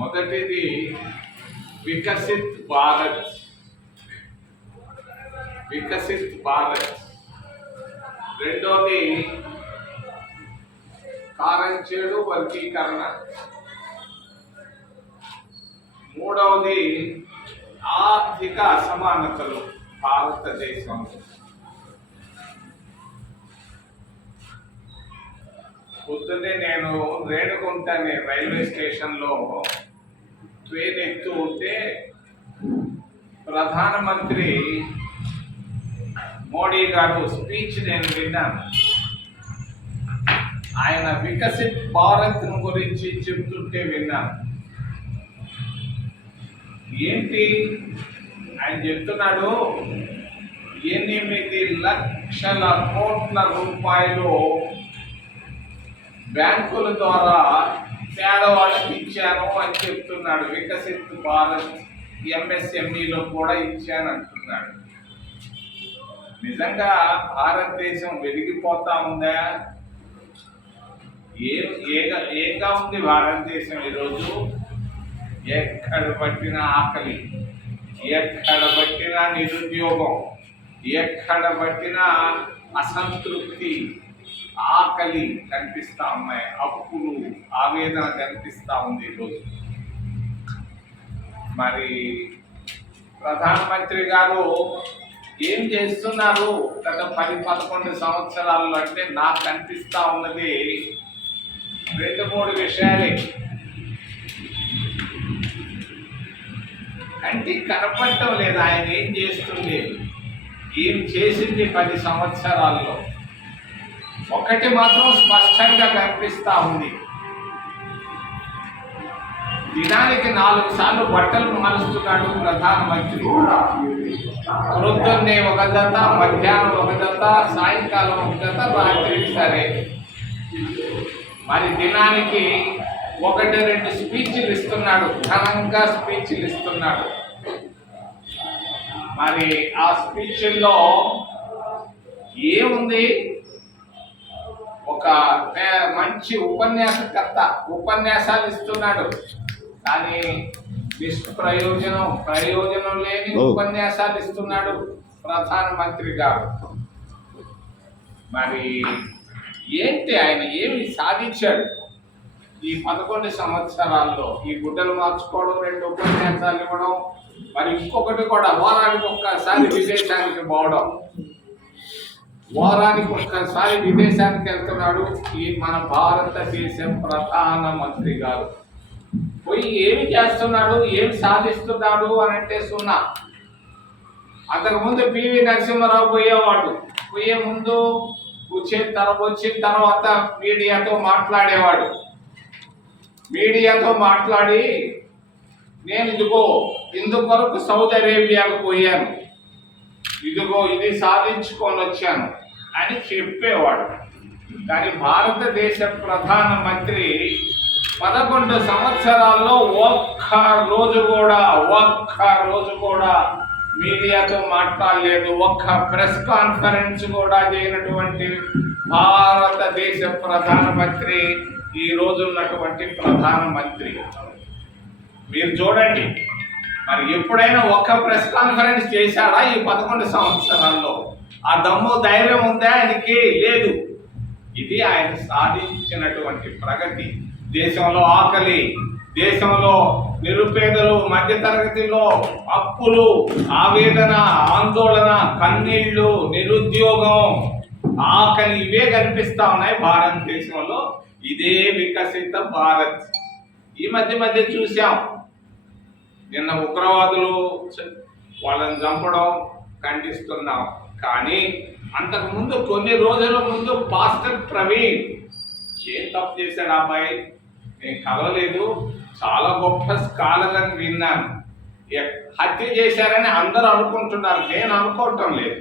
మొదటిది వికసిత్ భారత్. వికసిత్ భారత్. రెండోది కారంచేడు వర్గీకరణ. మూడవది ఆర్థిక అసమానతలు భారతదేశంలో. పొద్దున్నే నేను రేణుగుంట రైల్వే స్టేషన్లో ట్రైన్ ఎక్కుతూ ఉంటే ప్రధానమంత్రి మోడీ గారు స్పీచ్ నేను విన్నాను. ఆయన వికసిత్ భారత్ గురించి చెప్తుంటే విన్నాను. ఏంటి ఆయన చెప్తున్నాడు, 8 లక్షల కోట్ల రూపాయలు బ్యాంకుల ద్వారా పేదవాళ్ళకి ఇచ్చాను అని చెప్తున్నాడు. వికసిత్ భారత్ ఎంఎస్ఎంఈలో కూడా ఇచ్చాను అంటున్నాడు. నిజంగా భారతదేశం వెలిగిపోతా ఉందా? ఏగా ఉంది భారతదేశం ఈరోజు? ఎక్కడ పట్టిన ఆకలి, ఎక్కడ పట్టిన నిరుద్యోగం, ఎక్కడ పట్టిన అసంతృప్తి, ఆకలి కనిపిస్తా ఉన్నాయి, అప్పులు, ఆవేదన కనిపిస్తా ఉంది ఈరోజు. మరి ప్రధానమంత్రి గారు ఏం చేస్తున్నారు గత 10-11 సంవత్సరాల్లో అంటే నాకు కనిపిస్తా ఉన్నది 2-3 విషయాలే. అంటే కనపడటం లేదు ఆయన ఏం చేస్తుంది, ఏం చేసింది 10 సంవత్సరాల్లో. ఒకటి మాత్రం స్పష్టంగా కనిపిస్తా ఉంది, దినానికి 4 సార్లు బట్టలు మారుస్తున్నాడు ప్రధానమంత్రి. పొద్దున్నే ఒక జత, మధ్యాహ్నం ఒక జత, సాయంకాలం ఒక జత, రాత్రి సరే. మరి దినానికి 1-2 స్పీచ్లు ఇస్తున్నాడు, ఘనంగా స్పీచ్లు ఇస్తున్నాడు. మరి ఆ స్పీచ్ల్లో ఏముంది? ఒక మంచి ఉపన్యాసకర్త ఉపన్యాసాలు ఇస్తున్నాడు, కానీ ప్రయోజనం లేని ఉపన్యాసాలు ఇస్తున్నాడు ప్రధానమంత్రి గారు. మరి ఏంటి ఆయన ఏమి సాధించాడు ఈ 11 సంవత్సరాల్లో? ఈ గుడ్డలు మార్చుకోవడం, 2 ఉపన్యాసాలు ఇవ్వడం, మరి ఇంకొకటి కూడా వారానికి ఒక్కసారి విదేశానికి పోవడం. వారానికి ఒక్కసారి విదేశానికి వెళ్తున్నాడు ఈ మన భారతదేశం ప్రధానమంత్రి గారు. పోయి ఏమి చేస్తున్నాడు, ఏమి సాధిస్తున్నాడు అని అంటే సున్నా. అంతకు ముందు పివి నరసింహారావు పోయేవాడు, పోయే ముందు వచ్చిన తర్వాత మీడియాతో మాట్లాడేవాడు. మీడియాతో మాట్లాడి నేను ఇందుకొరకు సౌదీ అరేబియాకు పోయాను, ఇది సాధించుకొని వచ్చాను అని చెప్పేవాడు. కానీ భారతదేశ ప్రధానమంత్రి 11 సంవత్సరాల్లో ఒక్క రోజు కూడా మీడియాతో మాట్లాడలేదు, ఒక్క ప్రెస్ కాన్ఫరెన్స్ కూడా చేయనటువంటి భారతదేశ ప్రధానమంత్రి ఈ రోజు ఉన్నటువంటి ప్రధానమంత్రి. మీరు చూడండి, మరి ఎప్పుడైనా ఒక్క ప్రెస్ కాన్ఫరెన్స్ చేశాడా ఈ 11 సంవత్సరాల్లో? ఆ దమ్ము ధైర్యం ఉందా ఆయనకి? లేదు. ఇది ఆయన సాధించినటువంటి ప్రగతి. దేశంలో ఆకలి, దేశంలో నిరుపేదలు, మధ్యతరగతిలో అప్పులు, ఆవేదన, ఆందోళన, కన్నీళ్లు, నిరుద్యోగం, ఆకలి ఇవే కనిపిస్తా ఉన్నాయి భారతదేశంలో. ఇదే వికసిత భారత్. ఈ మధ్య చూసాం, నిన్న ఉగ్రవాదులు వాళ్ళని చంపడం ఖండిస్తున్నాం. కానీ అంతకు ముందు కొన్ని రోజుల ముందు పాస్టర్ ప్రవీణ్ ఏం తప్పు చేశాడు అబ్బాయి? నేను కలవలేదు, చాలా గొప్ప స్కాలర్ అని విన్నాను. హత్య చేశారని అందరూ అనుకుంటున్నారు, నేను అనుకోవటం లేదు.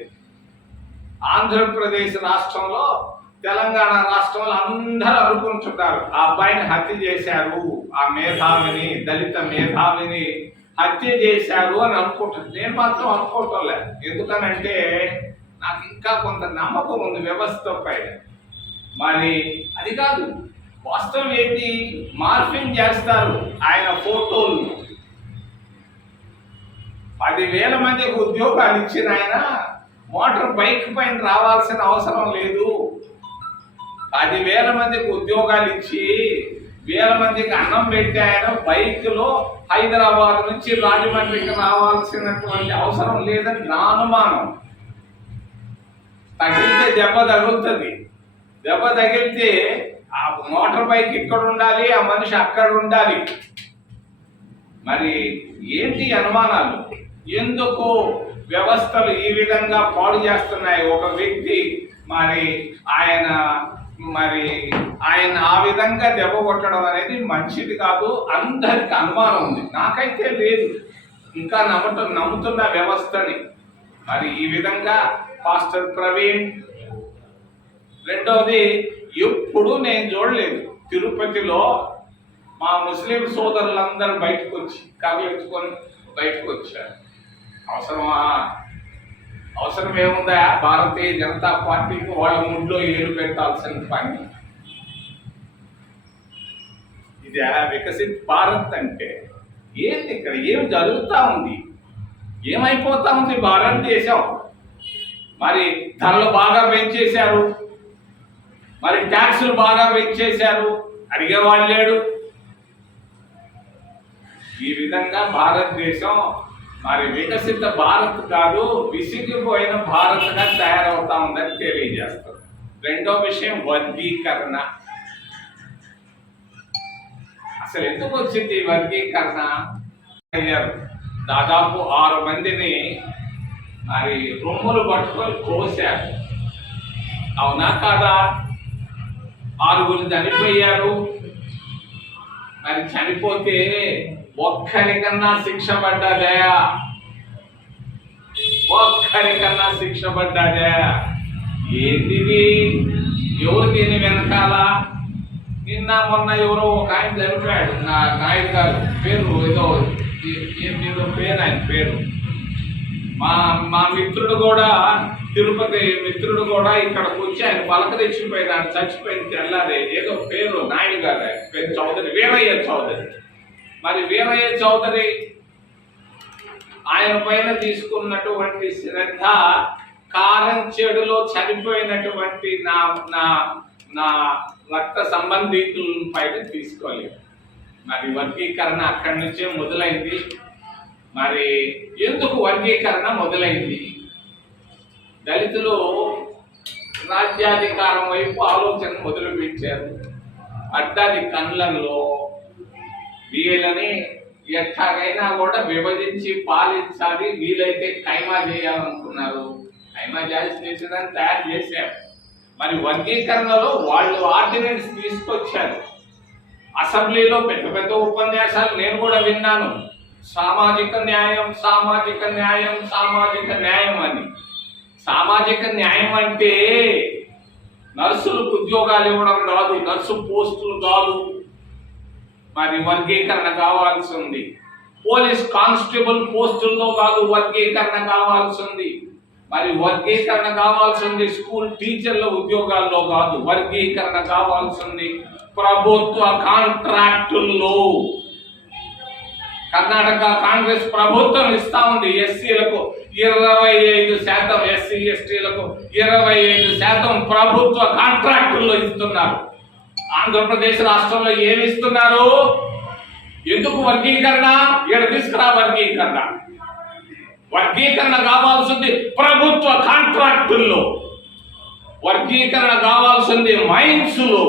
ఆంధ్రప్రదేశ్ రాష్ట్రంలో, తెలంగాణ రాష్ట్రంలో అందరూ అనుకుంటున్నారు ఆ అబ్బాయిని హత్య చేశారు, ఆ మేధావిని, దళిత మేధావిని హత్య చేశారు అని అనుకుంటున్నారు. నేను మాత్రం అనుకోవటం లేదు. ఎందుకనంటే నాకు ఇంకా కొంత నమ్మకం ఉంది వ్యవస్థ పైన. మరి అది కాదు, వాస్తవం ఏంటి? మార్ఫింగ్ చేస్తారు ఆయన ఫోటోలు. 10,000 మందికి ఉద్యోగాలు ఇచ్చిన ఆయన మోటార్ బైక్ పైన రావాల్సిన అవసరం లేదు. 10,000 మందికి ఉద్యోగాలు ఇచ్చి 1,000 మందికి అన్నం పెట్టి ఆయన బైక్లో హైదరాబాద్ నుంచి రాజమండ్రికి రావాల్సినటువంటి అవసరం లేదని నా అనుమానం. తగిలితే దెబ్బ తగులుతుంది. దెబ్బ తగిలితే ఆ మోటార్ బైక్ ఇక్కడ ఉండాలి, ఆ మనిషి అక్కడ ఉండాలి. మరి ఏంటి అనుమానాలు? ఎందుకు వ్యవస్థలు ఈ విధంగా పాడు చేస్తున్నాయి? ఒక వ్యక్తి ఆయన ఆ విధంగా దెబ్బ కొట్టడం అనేది మంచిది కాదు. అందరికి అనుమానం ఉంది, నాకైతే లేదు. ఇంకా నమ్ముతున్న వ్యవస్థని. మరి ఈ విధంగా పాస్టర్ ప్రవీణ్. రెండవది, ఎప్పుడు నేను చూడలేదు తిరుపతిలో మా ముస్లిం సోదరులందరూ బయటకు వచ్చి కర్రలు ఎత్తుకొని బయటకు వచ్చారు. అవసరం ఏముందా? భారతీయ జనతా పార్టీకి వాళ్ళ ముందులో ఏలు పెట్టాల్సిన పని. ఇది వికసిత్ భారత్ అంటే ఏంటి? ఇక్కడ ఏం జరుగుతూ ఉంది? ఏమైపోతా ఉంది భారతదేశం? మరి ధరలు బాగా పెంచేశారు, మరి ట్యాక్సులు బాగా పెంచేశారు, అడిగేవాళ్ళు లేడు. ఈ విధంగా భారతదేశం మరి వికసిత భారత్ కాదు, విసిగిపోయిన భారత్గా తయారవుతా ఉందని తెలియజేస్తారు. రెండో విషయం వర్గీకరణ. అసలు ఎందుకు వచ్చింది వర్గీకరణ? అయ్యారు దాదాపు 6 మందిని మరి రొమ్ములు పట్టుకొని కోశారు. అవునా కాదా? 6 చనిపోయారు. మరి చనిపోతే ఒక్కరికన్నా శిక్ష పడ్డాదా? ఒక్కరికన్నా శిక్ష పడ్డాదా? ఏంటిది? ఎవరు దీని వెనకాల? నిన్న మొన్న ఎవరో ఒక ఆయన చనిపోయాడు. నా నాయుడు గారు పేరు ఏదో పేరు, ఆయన పేరు. మా మిత్రుడు కూడా, తిరుపతి మిత్రుడు కూడా ఇక్కడికి వచ్చి ఆయన పలక తెచ్చిపోయినాడు. చచ్చిపోయింది తెల్లారే. ఏదో పేరు నాయుడు గారు, ఆయన పేరు చౌదరి, వీరయ్య చౌదరి. మరి వీరయ్య చౌదరి ఆయన పైన తీసుకున్నటువంటి శ్రద్ధ కారం చెడులో చనిపోయినటువంటి నా రక్త సంబంధికుల పైన తీసుకోలేదు. మరి వర్గీకరణ అక్కడి నుంచే మొదలైంది. మరి ఎందుకు వర్గీకరణ మొదలైంది? దళితులు రాజ్యాధికారం వైపు ఆలోచన మొదలుపెట్టారు. అడ్డాది కండ్లలో వీళ్ళని ఎట్లాగైనా కూడా విభజించి పాలించాలి, వీలైతే కైమా చేయాలనుకున్నారు. కైమా చేసేదాన్ని తయారు చేశారు. మరి వర్గీకరణలో వాళ్ళు ఆర్డినెన్స్ తీసుకొచ్చారు. అసెంబ్లీలో పెద్ద పెద్ద ఉపన్యాసాలు నేను కూడా విన్నాను. సామాజిక న్యాయం, సామాజిక న్యాయం, సామాజిక న్యాయం అని. సామాజిక న్యాయం అంటే నర్సులకు ఉద్యోగాలు ఇవ్వడం కాదు, నర్సు పోస్టులు కాదు. మరి వర్గీకరణ కావాల్సి ఉంది. పోలీస్ కానిస్టేబుల్ పోస్టుల్లో కాదు, వర్గీకరణ కావాల్సి ఉంది. మరి వర్గీకరణ కావాల్సి ఉంది. స్కూల్ టీచర్ల ఉద్యోగాల్లో కాదు, వర్గీకరణ కావాల్సి ఉంది. ప్రభుత్వ కాంట్రాక్టుల్లో కర్ణాటక కాంగ్రెస్ ప్రభుత్వం ఇస్తా ఉంది. ఎస్సీలకు 25%, ఎస్సీ ఎస్టీలకు 25% ప్రభుత్వ కాంట్రాక్టుల్లో ఇస్తున్నారు. ఆంధ్రప్రదేశ్ రాష్ట్రంలో ఏమి ఇస్తున్నారు? ఎందుకు వర్గీకరణ? ఇక్కడ తీసుకురా వర్గీకరణ. వర్గీకరణ కావాల్సింది ప్రభుత్వ కాంట్రాక్టుల్లో, వర్గీకరణ కావాల్సింది మైన్స్ లో.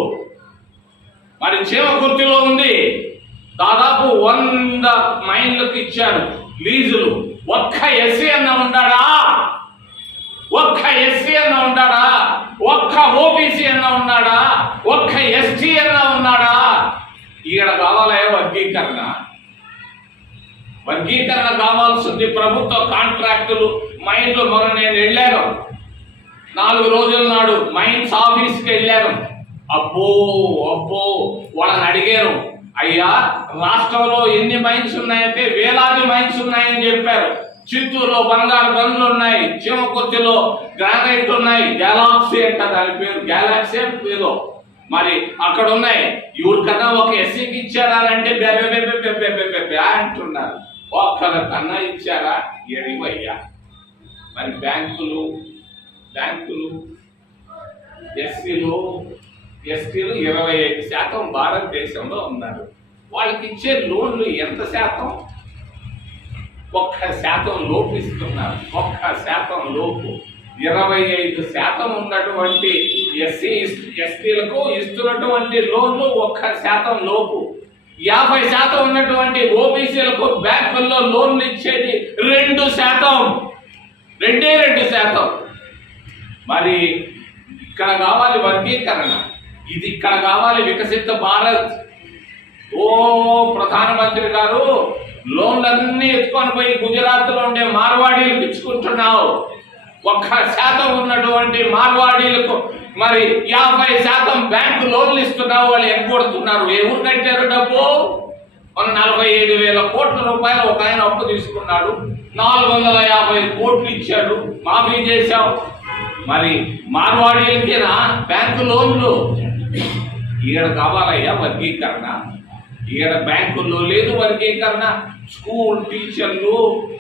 మరి చీమకుర్తిలో ఉంది, దాదాపు 100 మైన్లకు ఇచ్చారు లీజులు. ఒక్క ఎస్సీ అన్న ఉన్నాడా? ఒక్క ఎస్సీ అన్న ఉన్నాడా? ఒక్క ఓబీసీ అన్న ఉన్నాడా? ఒక్క ఎస్టీ అన్న ఉన్నాడా? ఇక్కడ కావాలే వర్గీకరణ. వర్గీకరణ కావాల్సింది ప్రభుత్వ కాంట్రాక్టులు, మైన్లు. మొన్న నేను వెళ్ళాను, 4 రోజుల నాడు మైన్స్ ఆఫీస్కి వెళ్ళాను. అబ్బో వాళ్ళని అడిగారు, అయ్యా రాష్ట్రంలో ఎన్ని మైన్స్ ఉన్నాయంటే వేలాది మైన్స్ ఉన్నాయని చెప్పారు. చిత్తూరులో బంగారు గనులు ఉన్నాయి, చీమకుర్తిలో గ్రానైట్ ఉన్నాయి, గెలాక్సీ అంట దాని పేరు, గెలాక్సీ ఏదో మరి అక్కడ ఉన్నాయి. ఎవరికన్నా ఒక ఎస్సీకి ఇచ్చారా అంటే అంటున్నారు. ఒక్కరికన్నా ఇచ్చారా? ఎడివయ్యా. మరి బ్యాంకులు ఎస్సీలు 25% భారతదేశంలో ఉన్నారు. వాళ్ళకి ఇచ్చే లోన్లు ఎంత శాతం? 1% లోపు ఇస్తున్నారు. 1% లోపు. 25% ఉన్నటువంటి ఎస్టీలకు ఇస్తున్నటువంటి లోన్లు 1% లోపు. 50% ఉన్నటువంటి ఓబీసీలకు బ్యాంకుల్లో లోన్లు ఇచ్చేది 2%. 2%. మరి ఇక్కడ కావాలి వర్గీకరణ, ఇది ఇక్కడ కావాలి వికసిత భారత్. ప్రధానమంత్రి గారు లోన్లన్నీ ఎత్తుకొని పోయి గుజరాత్లో ఉండే మార్వాడీలకు ఇచ్చుకుంటున్నావు. 1% ఉన్నటువంటి మార్వాడీలకు మరి 50% బ్యాంకు లోన్లు ఇస్తున్నావు. వాళ్ళు ఎగ్గొడుతున్నారు. ఎవరు కట్టారు డబ్బు? మన 47,000 కోట్ల రూపాయలు ఒక ఆయన అప్పు తీసుకున్నాడు. 450 కోట్లు ఇచ్చాడు, మాఫీ చేశావు. మరి మార్వాడీలకేనా బ్యాంకు లోన్లు? ఈడ కావాలయ్యా వర్గీకరణ. ఈడ బ్యాంకుల్లో లేదు వర్గీకరణ. స్కూల్ టీచర్లు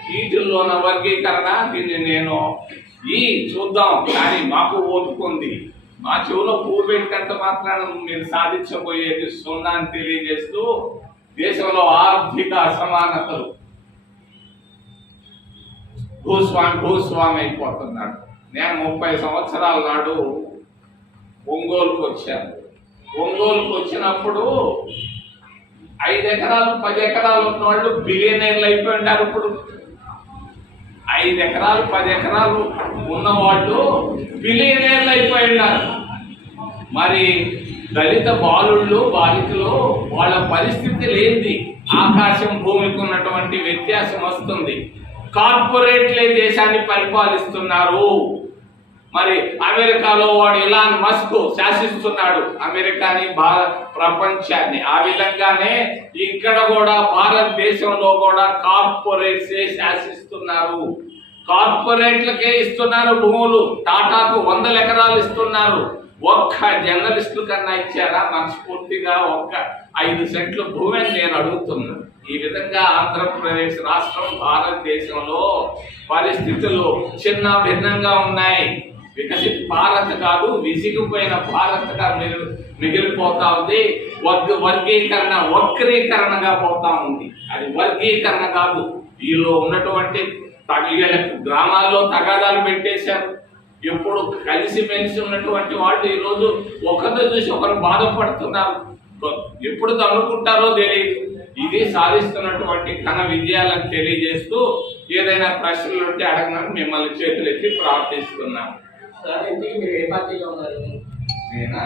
వీటిల్లోన వర్గీకరణ. దీన్ని నేను చూద్దాం, కానీ మాకు ఓపుకుంది. మా చెవులో పువ్వు పెట్టినంత మాత్రాన మీరు సాధించబోయేది సున్నా అని తెలియజేస్తూ దేశంలో ఆర్థిక అసమానతలు భూస్వామి అయిపోతున్నాడు. నేను 30 సంవత్సరాల నాడు ఒంగోలుకు వచ్చాను. ఒంగోలుకు వచ్చినప్పుడు 5 ఎకరాలు 10 ఎకరాలు ఉన్న వాళ్ళు బిలియనర్లు అయిపోయి ఉన్నారు. ఇప్పుడు 5 ఎకరాలు 10 ఎకరాలు ఉన్నవాళ్ళు బిలియనర్లు అయిపోయి ఉన్నారు. మరి దళిత బాలితులు వాళ్ళ పరిస్థితి లేనిది. ఆకాశం భూమికి ఉన్నటువంటి వ్యత్యాసం వస్తుంది. కార్పొరేట్లే దేశాన్ని పరిపాలిస్తున్నారు. మరి అమెరికాలో వాడు ఇలాన్ మస్క్ శాసిస్తున్నాడు అమెరికాని, ప్రపంచాన్ని. ఆ విధంగానే ఇక్కడ కూడా భారతదేశంలో కూడా కార్పొరేట్సే శాసిస్తున్నారు. కార్పొరేట్లకే ఇస్తున్నారు భూములు. టాటాకు 100 ఎకరాలు ఇస్తున్నారు. ఒక్క జర్నలిస్టు కన్నా ఇచ్చారా? మనస్ఫూర్తిగా 5 సెంట్ల భూమి అని నేను అడుగుతున్నాను. ఈ విధంగా ఆంధ్రప్రదేశ్ రాష్ట్రం భారతదేశంలో పరిస్థితులు చిన్న భిన్నంగా ఉన్నాయి. వికసిత భారత్ కాదు, విసిగిపోయిన భారత్గా మిగిలిపోతా ఉంది. వర్గీకరణ వక్రీకరణగా పోతా ఉంది. అది వర్గీకరణ కాదు. వీళ్ళు ఉన్నటువంటి గ్రామాల్లో తగాదాలు పెట్టేశారు. ఎప్పుడు కలిసిమెలిసి ఉన్నటువంటి వాళ్ళు ఈరోజు ఒకరిని చూసి ఒకరు బాధపడుతున్నారు. ఎప్పుడు తన్నుకుంటారో తెలియదు. ఇది సాధిస్తున్నటువంటి ఘన విజయాలను తెలియజేస్తూ ఏదైనా ప్రశ్నలు ఉంటే అడగనని మిమ్మల్ని చేతులెత్తి ప్రార్థిస్తున్నాను. నేనా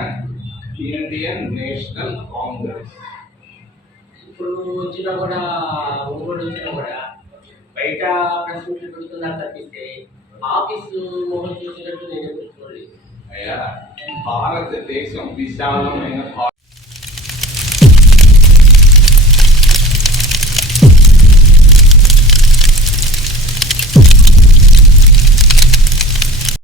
ఇండియన్ నేషనల్ కాంగ్రెస్. ఇప్పుడు వచ్చినా కూడా బయట ప్రశ్నలు పెడుతున్నారు తప్పిస్తే ఆఫీసు మొహం చూసినట్టు నేను అయ్యా, భారతదేశం విశాలమైన